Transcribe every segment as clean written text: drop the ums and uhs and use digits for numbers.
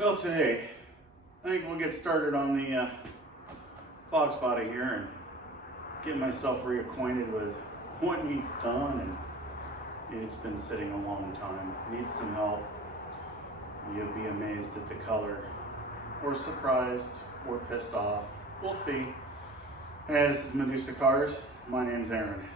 Well, today, I think we'll get started on the Fox body here and get myself reacquainted with what needs done. And it's been sitting a long time. Needs some help. You'll be amazed at the color, or surprised, or pissed off. We'll see. Hey, this is Medusa Cars. My name's Aaron.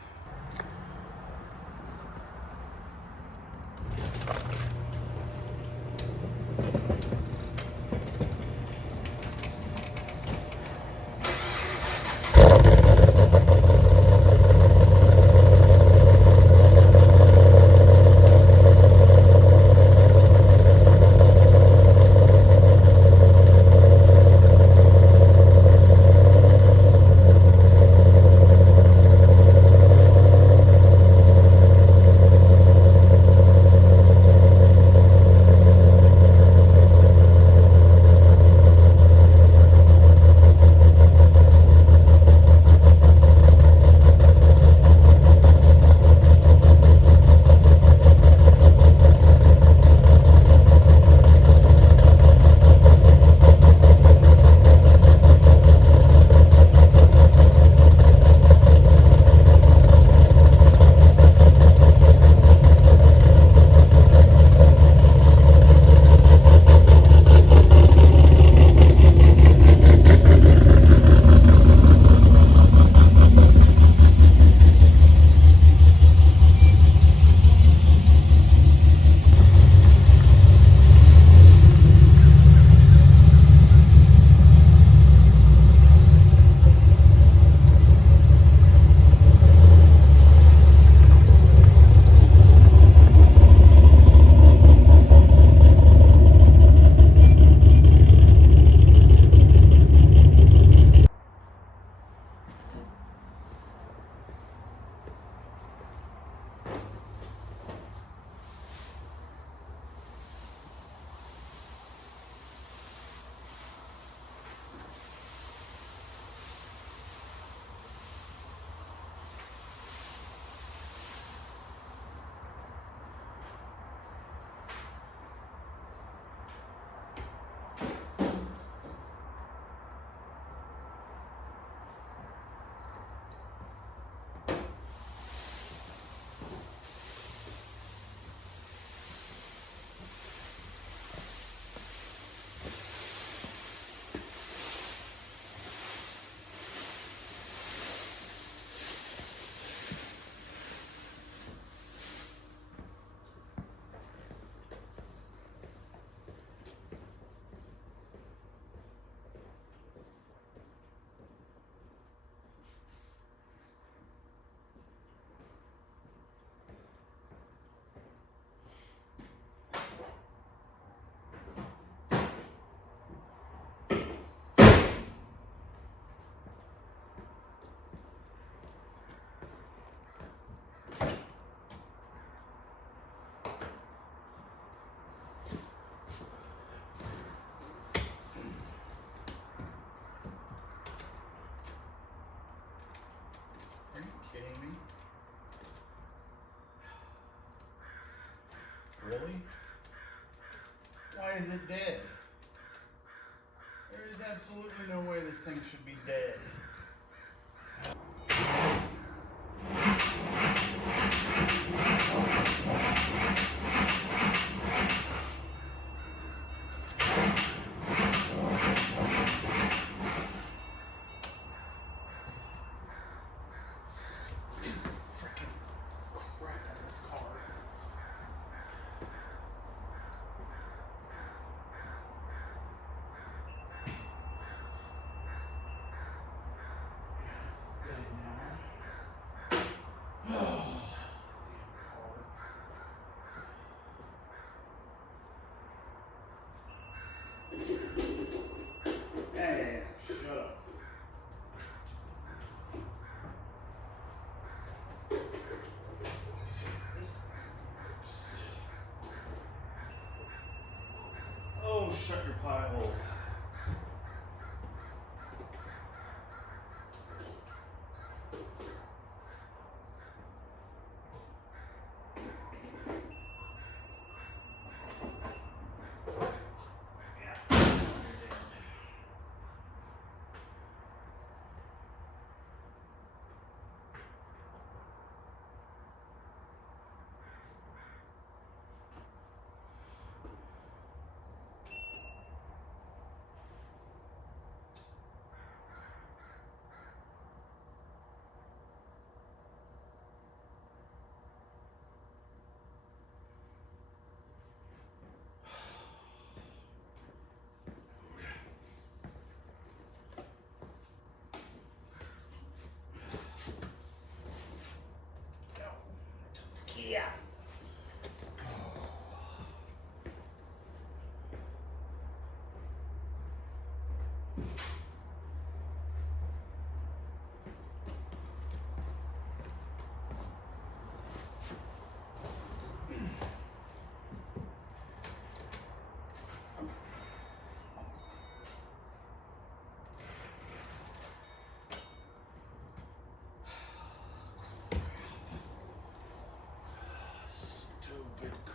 Really? Why is it dead? There is absolutely no way this thing should be dead. Hey, shut up. Oh, shut your pie hole. Yeah.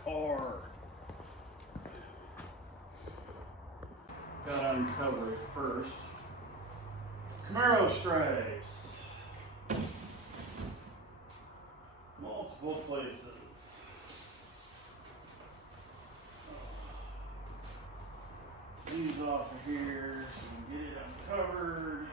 Car. Gotta uncover it first. Camaro stripes. Multiple places. These off of here so we can get it uncovered.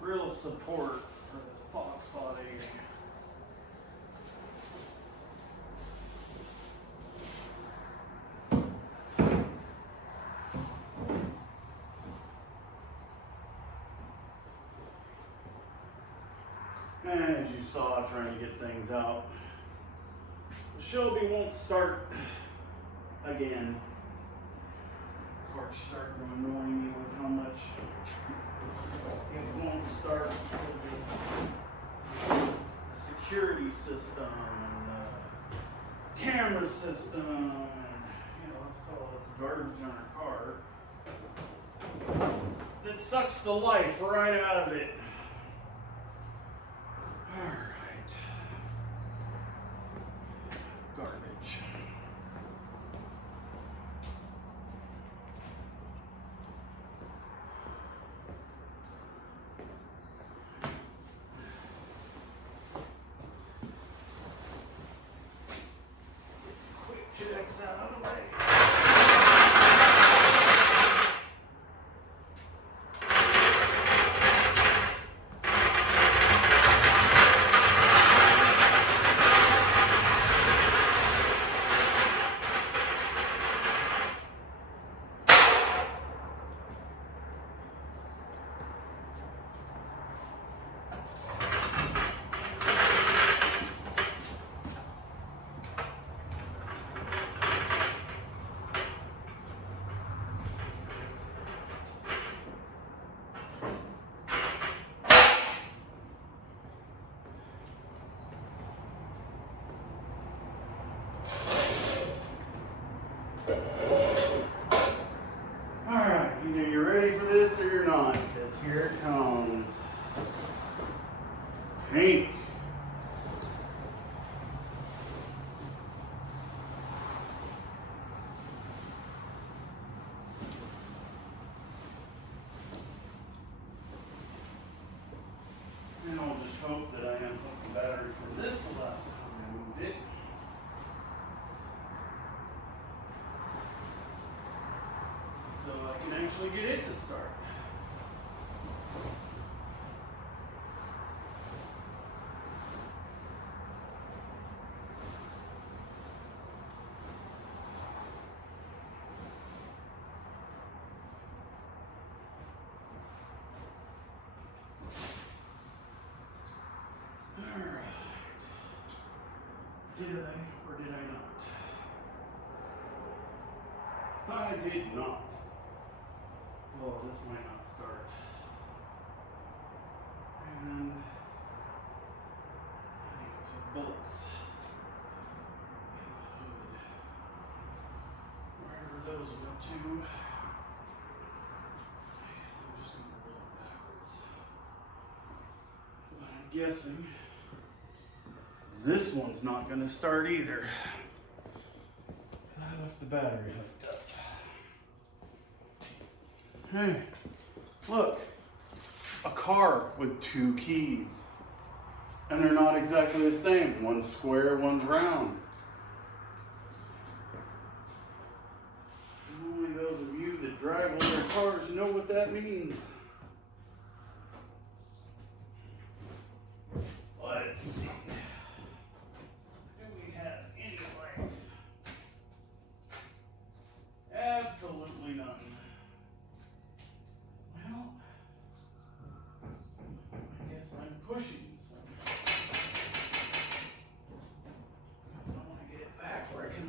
Real support for the Fox body. And as you saw, trying to get things out. The Shelby won't start again. The car's starting to annoy me with how much it won't start because of the security system and the camera system and let's call this garbage on our car that sucks the life right out of it. Alright. Garbage. Checks out of the way. Alright, either you're ready for this or you're not, because here it comes. Pink. And I'll just hope that I unhooked the battery from this the last time I moved it. So I can actually get it to start. Alright. Did I or did I not? I did not. Oh, this might not start. And I need to put bolts in the hood. Wherever those go to. Okay, so I'm just going to roll it backwards. But I'm guessing this one's not going to start either. I left the battery hooked up. Hey, look, a car with two keys. And they're not exactly the same. One's square, one's round. Only those of you that drive older cars know what that means. Let's see. Do we have any life? Absolutely none. Well, I guess I'm pushing this one. I want to get it back where I can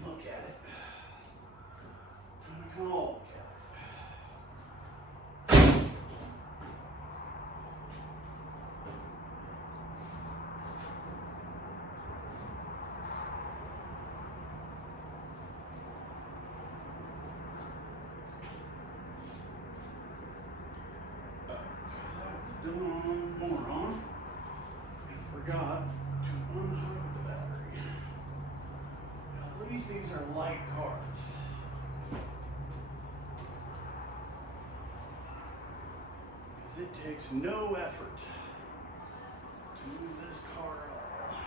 dumb moron and forgot to unhook the battery. Now, at least these are light cars. Because it takes no effort to move this car at all.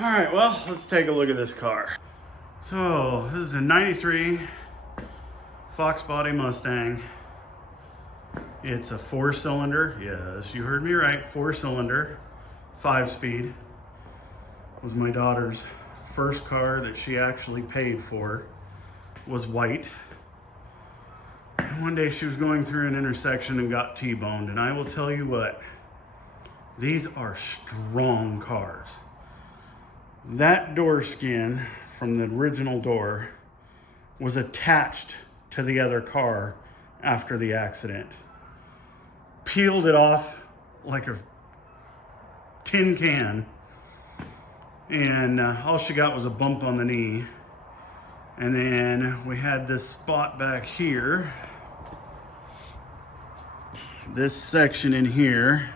All right, well, let's take a look at this car. So this is a 93 Fox body Mustang. It's a 4-cylinder. Yes, you heard me right, 4-cylinder, 5-speed. It was my daughter's first car that she actually paid for. Was white. And one day she was going through an intersection and got T-boned. And I will tell you what, these are strong cars. That door skin from the original door was attached to the other car after the accident. Peeled it off like a tin can, and all she got was a bump on the knee. And then we had this spot back here. This section in here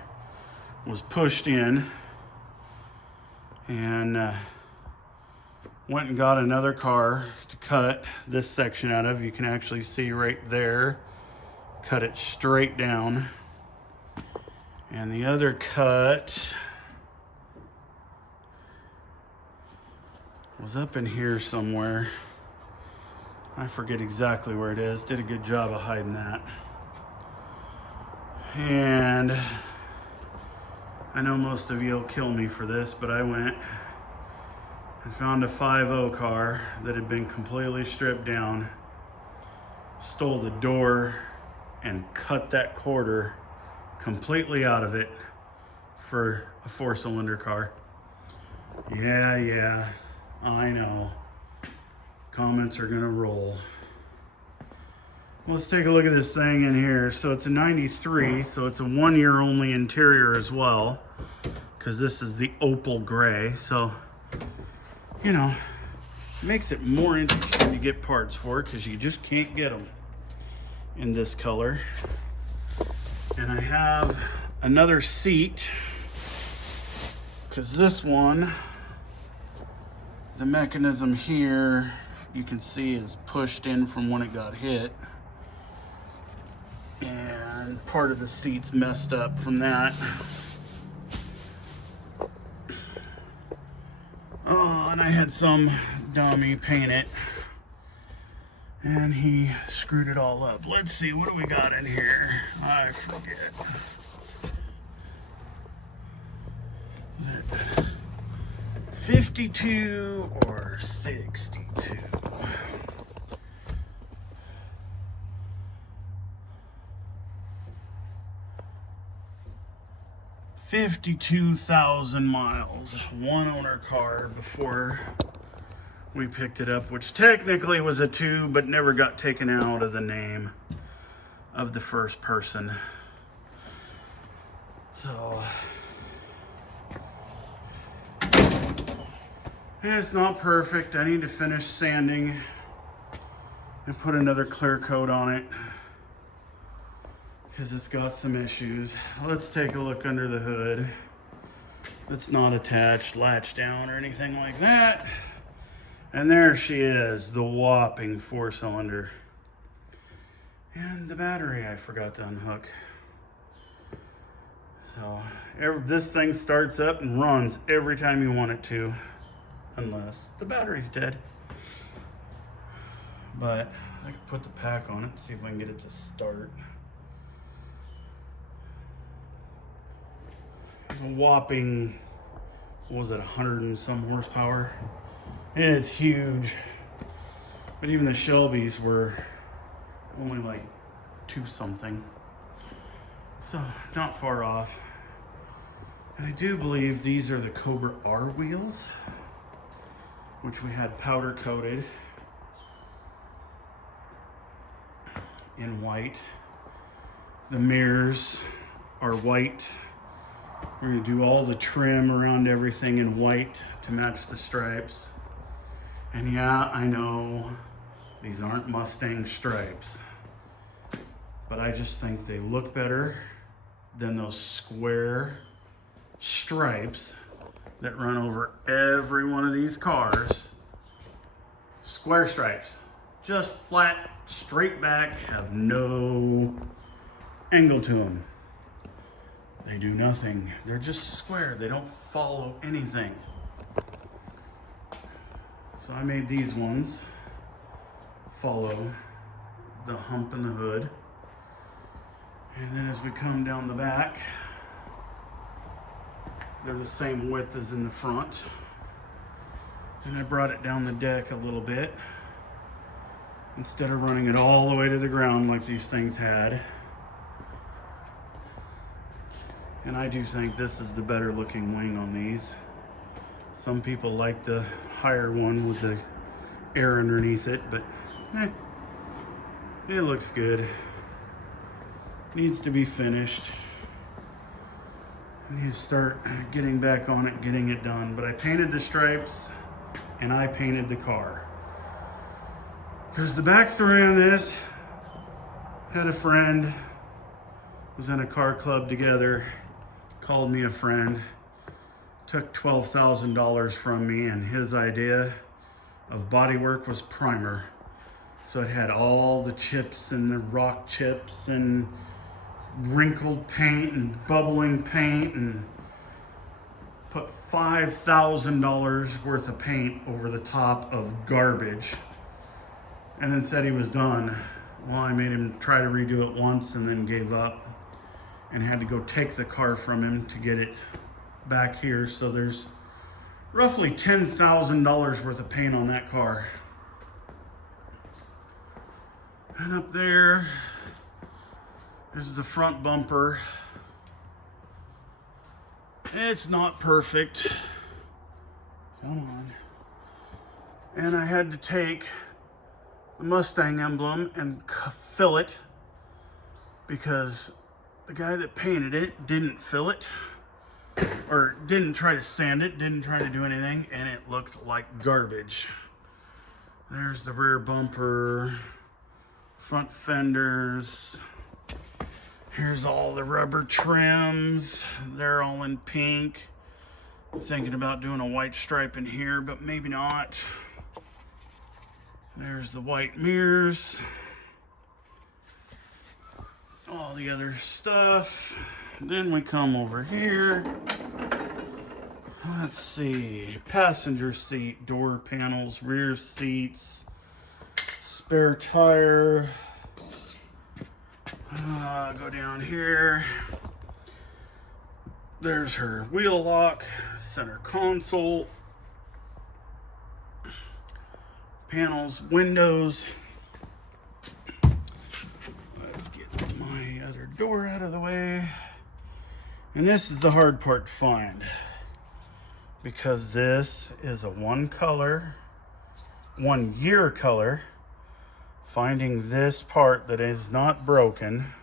was pushed in, and went and got another car to cut this section out of. You can actually see right there, cut it straight down. And the other cut was up in here somewhere. I forget exactly where it is. Did a good job of hiding that. And I know most of you will kill me for this, but I went and found a 5.0 car that had been completely stripped down, stole the door and cut that quarter completely out of it for a 4-cylinder car. Yeah, I know. Comments are gonna roll. Let's take a look at this thing in here. So it's a 93, so it's a 1-year only interior as well, because this is the opal gray. So, you know, makes it more interesting to get parts for, because you just can't get them in this color. And I have another seat, because this one, the mechanism here, you can see is pushed in from when it got hit. And part of the seat's messed up from that. Oh, and I had some dummy paint it, and he screwed it all up. Let's see, what do we got in here? I forget. Is it 52 or 62? 52,000 miles, one owner car before we picked it up, which technically was a 2, but never got taken out of the name of the first person. So it's not perfect. I need to finish sanding and put another clear coat on it, because it's got some issues. Let's take a look under the hood. It's not attached, latch down, or anything like that. And there she is, the whopping 4-cylinder. And the battery I forgot to unhook. So this thing starts up and runs every time you want it to, unless the battery's dead. But I can put the pack on it and see if I can get it to start. A whopping, what was it, 100 and some horsepower. It's huge. But even the Shelbys were only like 2 something. So not far off. And I do believe these are the Cobra R wheels, which we had powder coated in white. The mirrors are white. We're gonna do all the trim around everything in white to match the stripes. And yeah, I know these aren't Mustang stripes, but I just think they look better than those square stripes that run over every one of these cars. Square stripes, just flat, straight back, have no angle to them. They do nothing. They're just square. They don't follow anything. So I made these ones follow the hump in the hood. And then as we come down the back, they're the same width as in the front. And I brought it down the deck a little bit instead of running it all the way to the ground like these things had. And I do think this is the better looking wing on these. Some people like the higher one with the air underneath it, but it looks good. Needs to be finished. I need to start getting back on it, getting it done. But I painted the stripes and I painted the car. Because the backstory on this, had a friend, was in a car club together, called me a friend, took $12,000 from me, and his idea of bodywork was primer. So it had all the chips and the rock chips and wrinkled paint and bubbling paint, and put $5,000 worth of paint over the top of garbage, and then said he was done. Well, I made him try to redo it once and then gave up and had to go take the car from him to get it back here. So there's roughly $10,000 worth of paint on that car. And up there is the front bumper. It's not perfect. Come on. And I had to take the Mustang emblem and fill it because the guy that painted it didn't fill it, or didn't try to sand it, didn't try to do anything, and it looked like garbage. There's the rear bumper, front fenders. Here's all the rubber trims. They're all in pink. I'm thinking about doing a white stripe in here, but maybe not. There's the white mirrors. All the other stuff. Then we come over here. Let's see. Passenger seat, door panels, rear seats, spare tire. Go down here. There's her wheel lock, center console, panels, windows. Let's get my other door out of the way. And this is the hard part to find, because this is a one year color. Finding this part that is not broken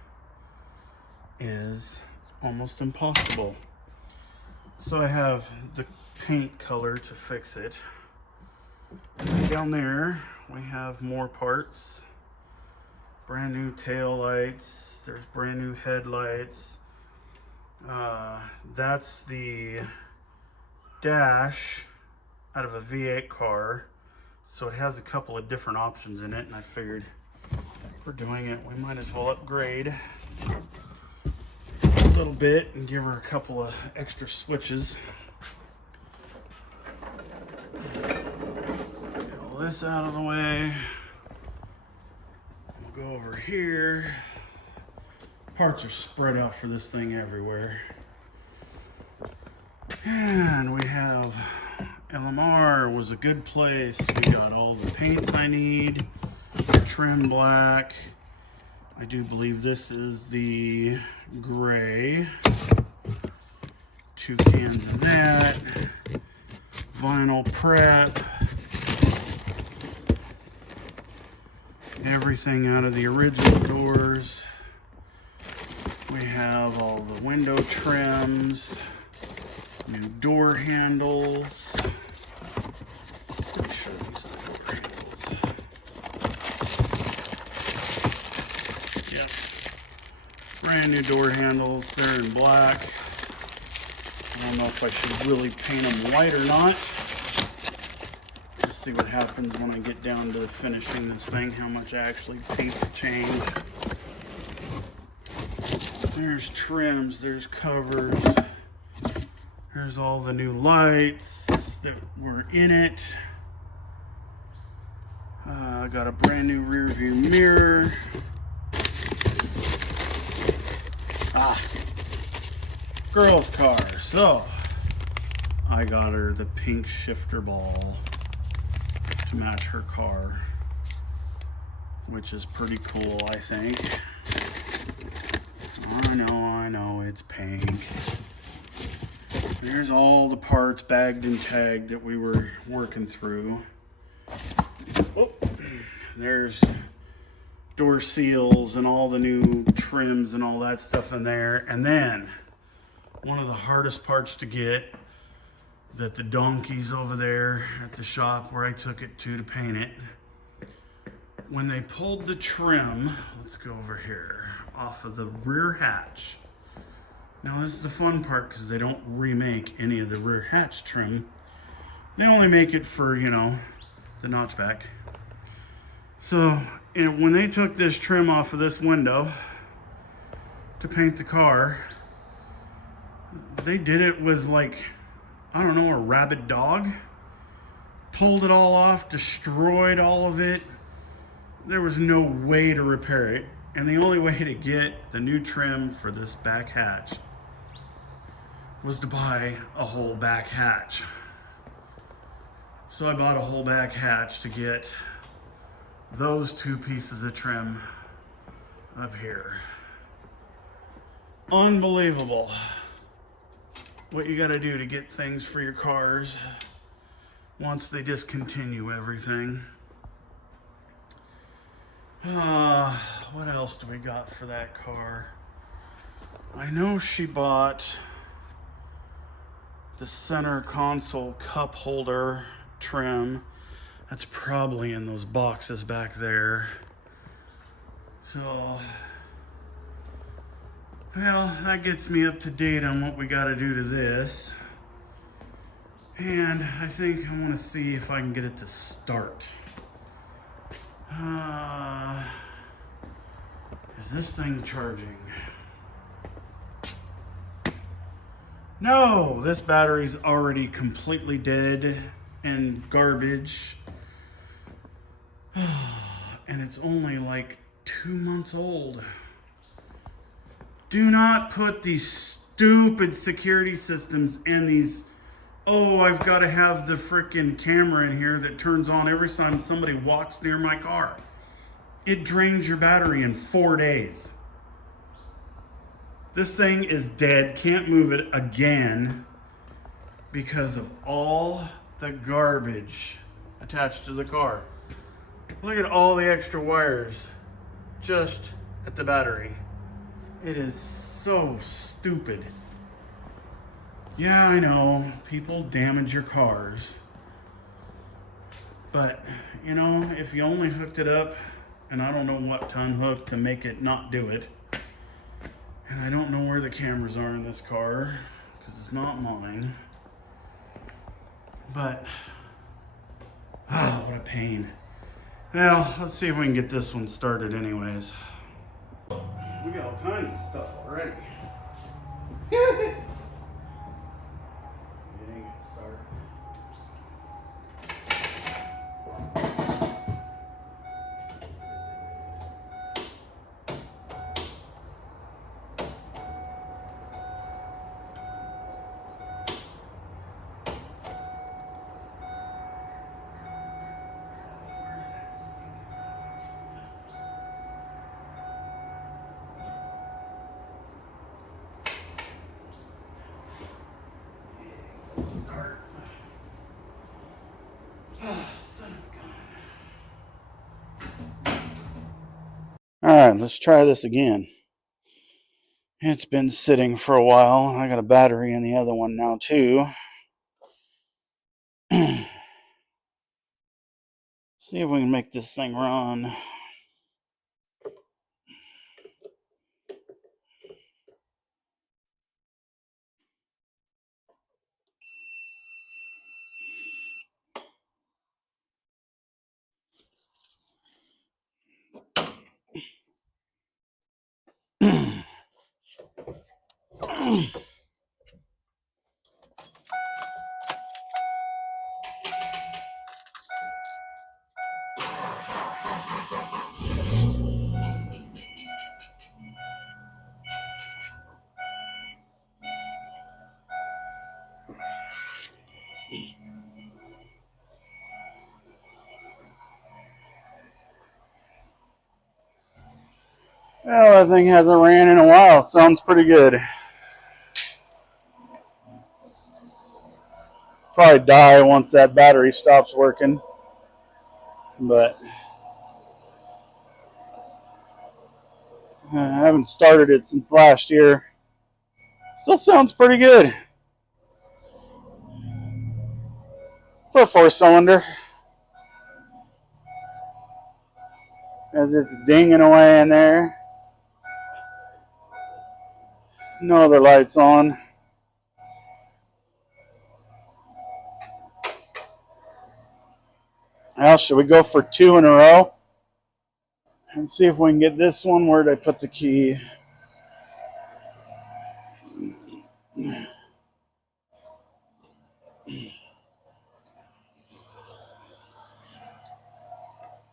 is almost impossible. So I have the paint color to fix it. And down there we have more parts. Brand new tail lights. There's brand new headlights. That's the dash out of a V8 car. So it has a couple of different options in it, and I figured if we're doing it, we might as well upgrade a little bit and give her a couple of extra switches. Get all this out of the way. We'll go over here. Parts are spread out for this thing everywhere. And we have LMR was a good place. We got all the paints I need. Trim black. I do believe this is the gray. 2 cans of that. Vinyl prep. Everything out of the original doors. We have all the window trims, new door handles. Let me show you the door handles. Yep. Brand new door handles. They're in black. I don't know if I should really paint them white or not. Let's see what happens when I get down to finishing this thing, how much I actually paint the change. There's trims, there's covers. There's all the new lights that were in it. I got a brand new rear view mirror. Girl's car. So I got her the pink shifter ball to match her car, which is pretty cool, I think. I know, it's pink. There's all the parts bagged and tagged that we were working through. Oh, there's door seals and all the new trims and all that stuff in there. And then one of the hardest parts to get that the donkeys over there at the shop where I took it to paint it, when they pulled the trim, let's go over here, off of the rear hatch. Now this is the fun part because they don't remake any of the rear hatch trim. They only make it for, you know, the notchback. So when they took this trim off of this window to paint the car, they did it with, like, I don't know, a rabid dog. Pulled it all off, destroyed all of it. There was no way to repair it. And the only way to get the new trim for this back hatch was to buy a whole back hatch. So I bought a whole back hatch to get those 2 pieces of trim up here. Unbelievable what you gotta do to get things for your cars once they discontinue everything. What else do we got for that car? I know she bought the center console cup holder trim. That's probably in those boxes back there. So, well, that gets me up to date on what we got to do to this. And I think I want to see if I can get it to start. Is this thing charging? No, this battery's already completely dead and garbage. And it's only like 2 months old. Do not put these stupid security systems and these, oh, I've got to have the freaking camera in here that turns on every time somebody walks near my car. It drains your battery in 4 days. This thing is dead, can't move it again because of all the garbage attached to the car. Look at all the extra wires just at the battery. It is so stupid. Yeah, I know, people damage your cars. But, you know, if you only hooked it up, and I don't know what ton hook to make it not do it. And I don't know where the cameras are in this car, because it's not mine. But, what a pain. Well, let's see if we can get this one started anyways. We got all kinds of stuff already. Getting it started. Alright, let's try this again. It's been sitting for a while. I got a battery in the other one now too. See if we can make this thing run. Well, that thing hasn't ran in a while. Sounds pretty good. Probably die once that battery stops working. But I haven't started it since last year. Still sounds pretty good. For a 4-cylinder. As it's dinging away in there. No other lights on. Now, should we go for 2 in a row? And see if we can get this one. Where'd I put the key? And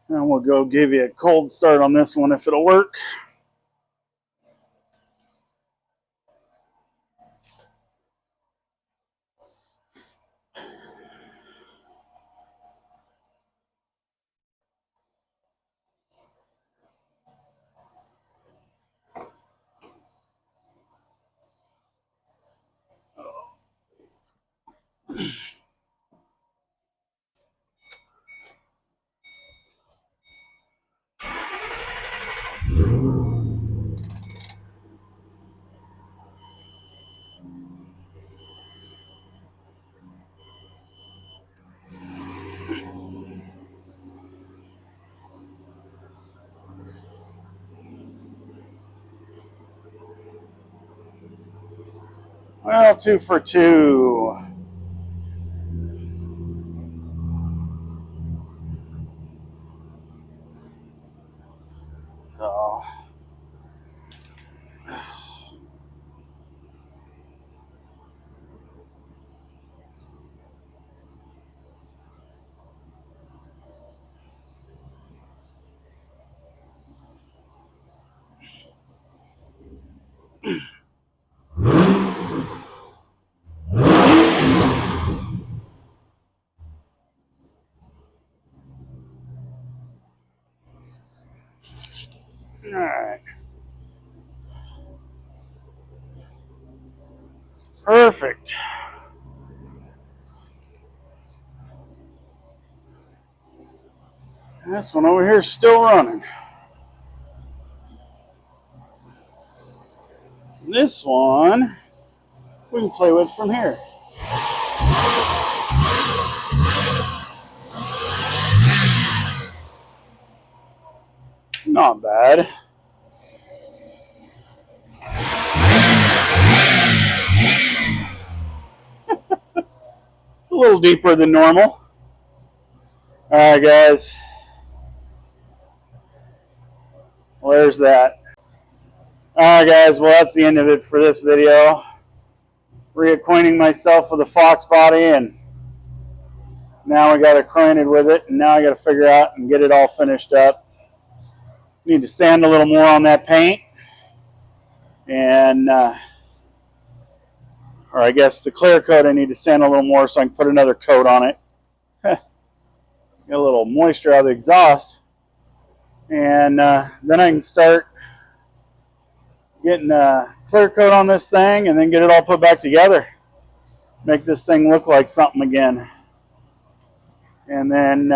we'll go give you a cold start on this one if it'll work. Well, 2 for 2. So, all right. Perfect. This one over here is still running. This one we can play with from here. Not bad. A little deeper than normal. Alright, guys. Well, there's that. Alright, guys. Well, that's the end of it for this video. Reacquainting myself with the Fox body, and now I got acquainted with it, and now I got to figure out and get it all finished up. Need to sand a little more on that paint, and or I guess the clear coat I need to sand a little more so I can put another coat on it. Get a little moisture out of the exhaust, and then I can start getting a clear coat on this thing and then get it all put back together. Make this thing look like something again. And then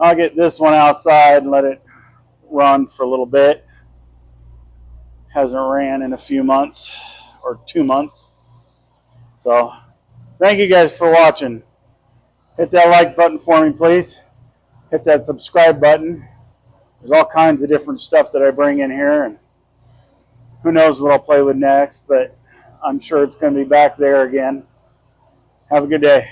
I'll get this one outside and let it run for a little bit. Hasn't ran in a few months or 2 months. So thank you guys for watching. Hit that like button for me, please. Hit that subscribe button. There's all kinds of different stuff that I bring in here, and who knows what I'll play with next, but I'm sure it's going to be back there again. Have a good day.